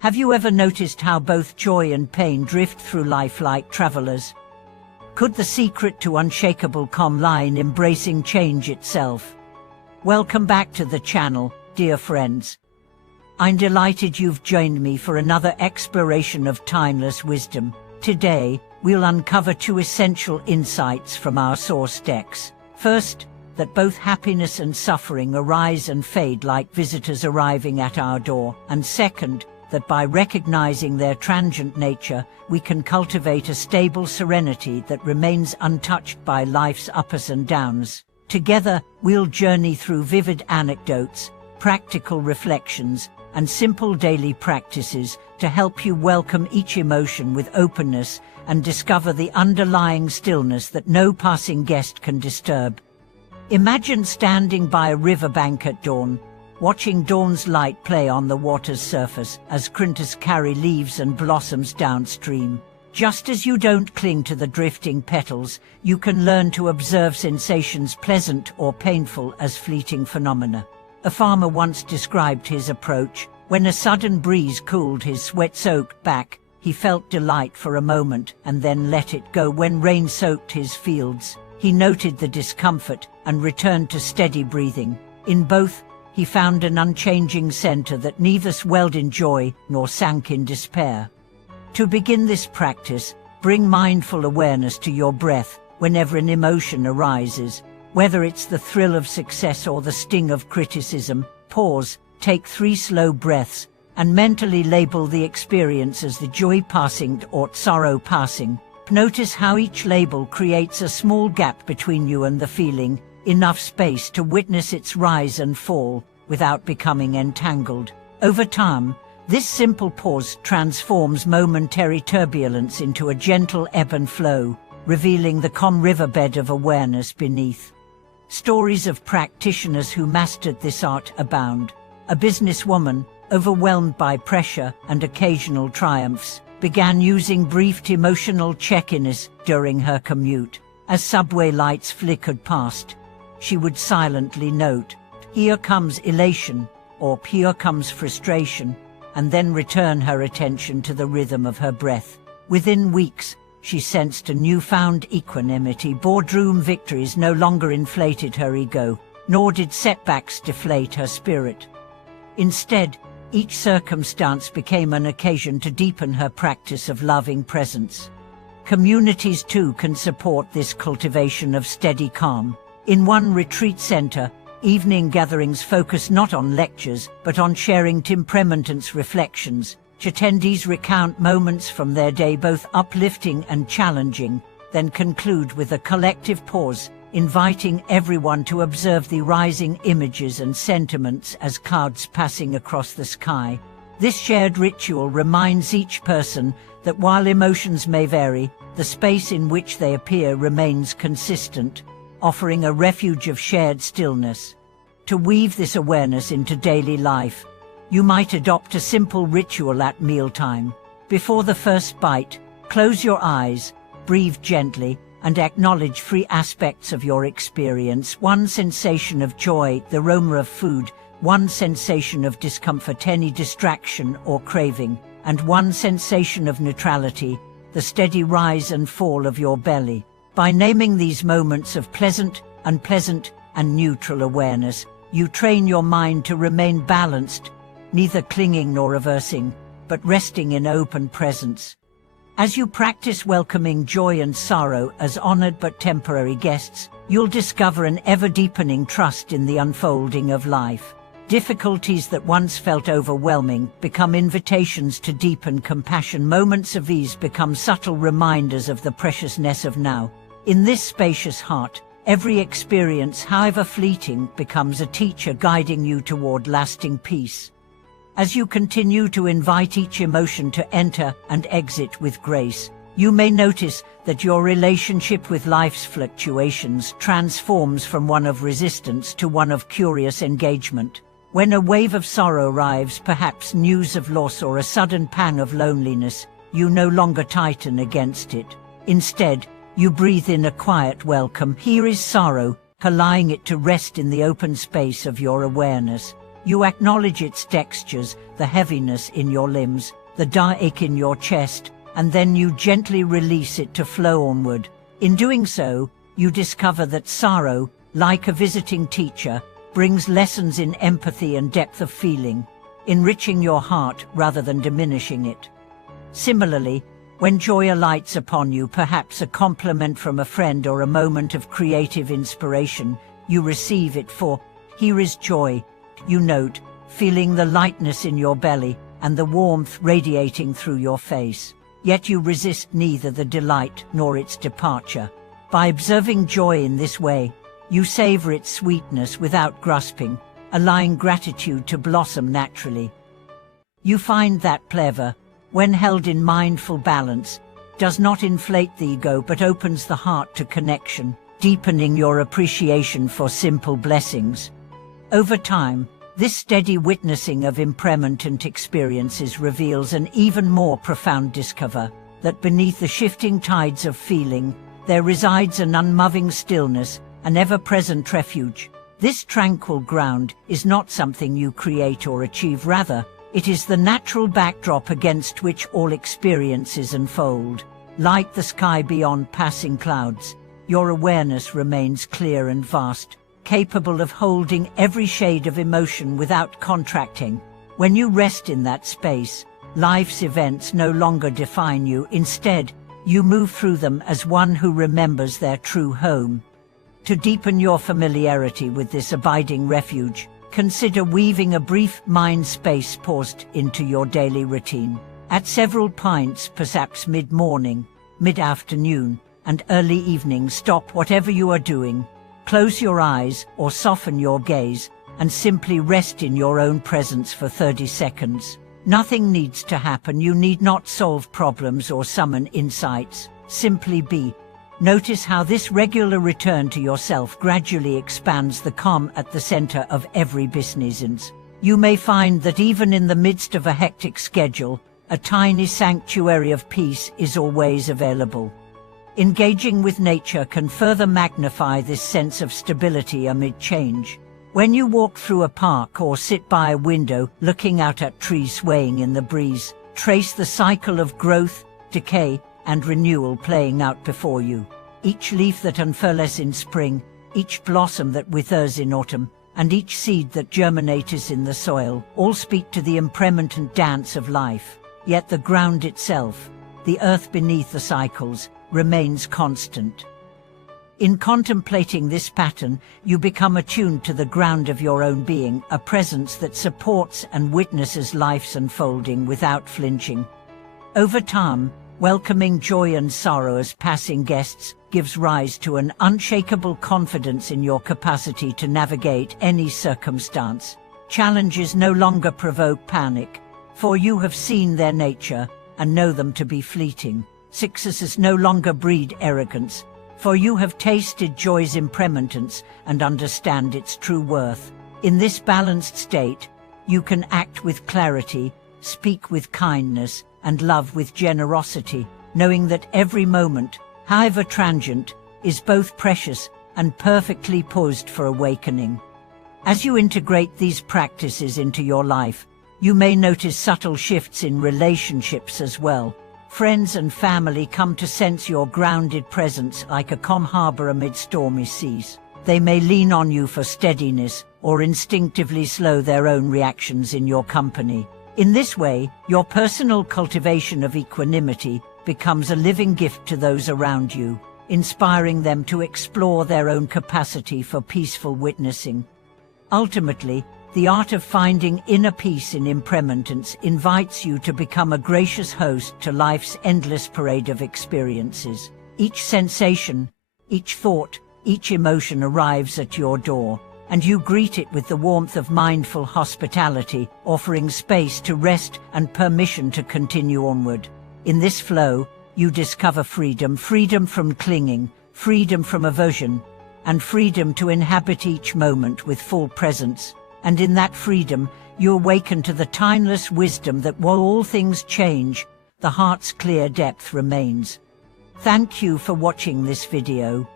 Have you ever noticed how both joy and pain drift through life like travelers? Could the secret to unshakable calm lie in embracing change itself? Welcome back to the channel, dear friends. I'm delighted you've joined me for another exploration of timeless wisdom. Today, we'll uncover two essential insights from our source texts. First, that both happiness and suffering arise and fade like visitors arriving at our door. And second, that by recognizing their transient nature, we can cultivate a stable serenity that remains untouched by life's ups and downs. Together, we'll journey through vivid anecdotes, practical reflections, and simple daily practices to help you welcome each emotion with openness and discover the underlying stillness that no passing guest can disturb. Imagine standing by a riverbank at dawn, watching dawn's light play on the water's surface as critters carry leaves and blossoms downstream. Just as you don't cling to the drifting petals, you can learn to observe sensations pleasant or painful as fleeting phenomena. A farmer once described his approach. When a sudden breeze cooled his sweat-soaked back, he felt delight for a moment and then let it go. When rain soaked his fields, he noted the discomfort and returned to steady breathing. In both, he found an unchanging center that neither swelled in joy nor sank in despair. To begin this practice, bring mindful awareness to your breath whenever an emotion arises. Whether it's the thrill of success or the sting of criticism, pause, take 3 slow breaths, and mentally label the experience as the joy passing or sorrow passing. Notice how each label creates a small gap between you and the feeling, enough space to witness its rise and fall without becoming entangled. Over time, this simple pause transforms momentary turbulence into a gentle ebb and flow, revealing the calm riverbed of awareness beneath. Stories of practitioners who mastered this art abound. A businesswoman, overwhelmed by pressure and occasional triumphs, began using brief emotional check-ins during her commute. As subway lights flickered past, she would silently note, "Here comes elation," or "Here comes frustration," and then return her attention to the rhythm of her breath. Within weeks, she sensed a newfound equanimity. Boardroom victories no longer inflated her ego, nor did setbacks deflate her spirit. Instead, each circumstance became an occasion to deepen her practice of loving presence. Communities too can support this cultivation of steady calm. In one retreat center, evening gatherings focus not on lectures but on sharing Impermanence reflections. Attendees recount moments from their day, both uplifting and challenging, then conclude with a collective pause, inviting everyone to observe the rising images and sentiments as clouds passing across the sky. This shared ritual reminds each person that while emotions may vary, the space in which they appear remains consistent, offering a refuge of shared stillness. To weave this awareness into daily life, you might adopt a simple ritual at mealtime. Before the first bite, close your eyes, breathe gently, and acknowledge 3 aspects of your experience. 1 sensation of joy, the aroma of food; 1 sensation of discomfort, any distraction or craving; and 1 sensation of neutrality, the steady rise and fall of your belly. By naming these moments of pleasant, unpleasant, and neutral awareness, you train your mind to remain balanced, neither clinging nor reversing, but resting in open presence. As you practice welcoming joy and sorrow as honored but temporary guests, you'll discover an ever-deepening trust in the unfolding of life. Difficulties that once felt overwhelming become invitations to deepen compassion. Moments of ease become subtle reminders of the preciousness of now. In this spacious heart, every experience, however fleeting, becomes a teacher guiding you toward lasting peace. As you continue to invite each emotion to enter and exit with grace, you may notice that your relationship with life's fluctuations transforms from one of resistance to one of curious engagement. When a wave of sorrow arrives, perhaps news of loss or a sudden pang of loneliness, you no longer tighten against it. Instead, you breathe in a quiet welcome. Here is sorrow, allowing it to rest in the open space of your awareness. You acknowledge its textures, the heaviness in your limbs, the dull ache in your chest, and then you gently release it to flow onward. In doing so, you discover that sorrow, like a visiting teacher, brings lessons in empathy and depth of feeling, enriching your heart rather than diminishing it. Similarly, when joy alights upon you, perhaps a compliment from a friend or a moment of creative inspiration, you receive it for, "Here is joy," you note, feeling the lightness in your belly and the warmth radiating through your face. Yet you resist neither the delight nor its departure. By observing joy in this way, you savor its sweetness without grasping, allowing gratitude to blossom naturally. You find that pleasure, when held in mindful balance, does not inflate the ego but opens the heart to connection, deepening your appreciation for simple blessings. Over time, this steady witnessing of impermanent experiences reveals an even more profound discovery, that beneath the shifting tides of feeling, there resides an unmoving stillness, an ever-present refuge. This tranquil ground is not something you create or achieve, rather, it is the natural backdrop against which all experiences unfold. Like the sky beyond passing clouds, your awareness remains clear and vast, capable of holding every shade of emotion without contracting. When you rest in that space, life's events no longer define you. Instead, you move through them as one who remembers their true home. To deepen your familiarity with this abiding refuge, consider weaving a brief mind space paused into your daily routine. At several points, perhaps mid-morning, mid-afternoon, and early evening, stop whatever you are doing, close your eyes or soften your gaze, and simply rest in your own presence for 30 seconds. Nothing needs to happen. You need not solve problems or summon insights. Simply be. Notice how this regular return to yourself gradually expands the calm at the center of every business. You may find that even in the midst of a hectic schedule, a tiny sanctuary of peace is always available. Engaging with nature can further magnify this sense of stability amid change. When you walk through a park or sit by a window looking out at trees swaying in the breeze, trace the cycle of growth, decay, and renewal playing out before you. Each leaf that unfurls in spring, each blossom that withers in autumn, and each seed that germinates in the soil, all speak to the impermanent dance of life. Yet the ground itself, the earth beneath the cycles, remains constant. In contemplating this pattern, you become attuned to the ground of your own being, a presence that supports and witnesses life's unfolding without flinching. Over time, welcoming joy and sorrow as passing guests gives rise to an unshakable confidence in your capacity to navigate any circumstance. Challenges no longer provoke panic, for you have seen their nature and know them to be fleeting. Successes no longer breed arrogance, for you have tasted joy's impermanence and understand its true worth. In this balanced state, you can act with clarity, speak with kindness, and love with generosity, knowing that every moment, however transient, is both precious and perfectly poised for awakening. As you integrate these practices into your life, you may notice subtle shifts in relationships as well. Friends and family come to sense your grounded presence like a calm harbor amid stormy seas. They may lean on you for steadiness or instinctively slow their own reactions in your company. In this way, your personal cultivation of equanimity becomes a living gift to those around you, inspiring them to explore their own capacity for peaceful witnessing. Ultimately, the art of finding inner peace in impermanence invites you to become a gracious host to life's endless parade of experiences. Each sensation, each thought, each emotion arrives at your door, and you greet it with the warmth of mindful hospitality, offering space to rest and permission to continue onward. In this flow, you discover freedom from clinging, freedom from aversion, and freedom to inhabit each moment with full presence. And in that freedom, you awaken to the timeless wisdom that while all things change, the heart's clear depth remains. Thank you for watching this video.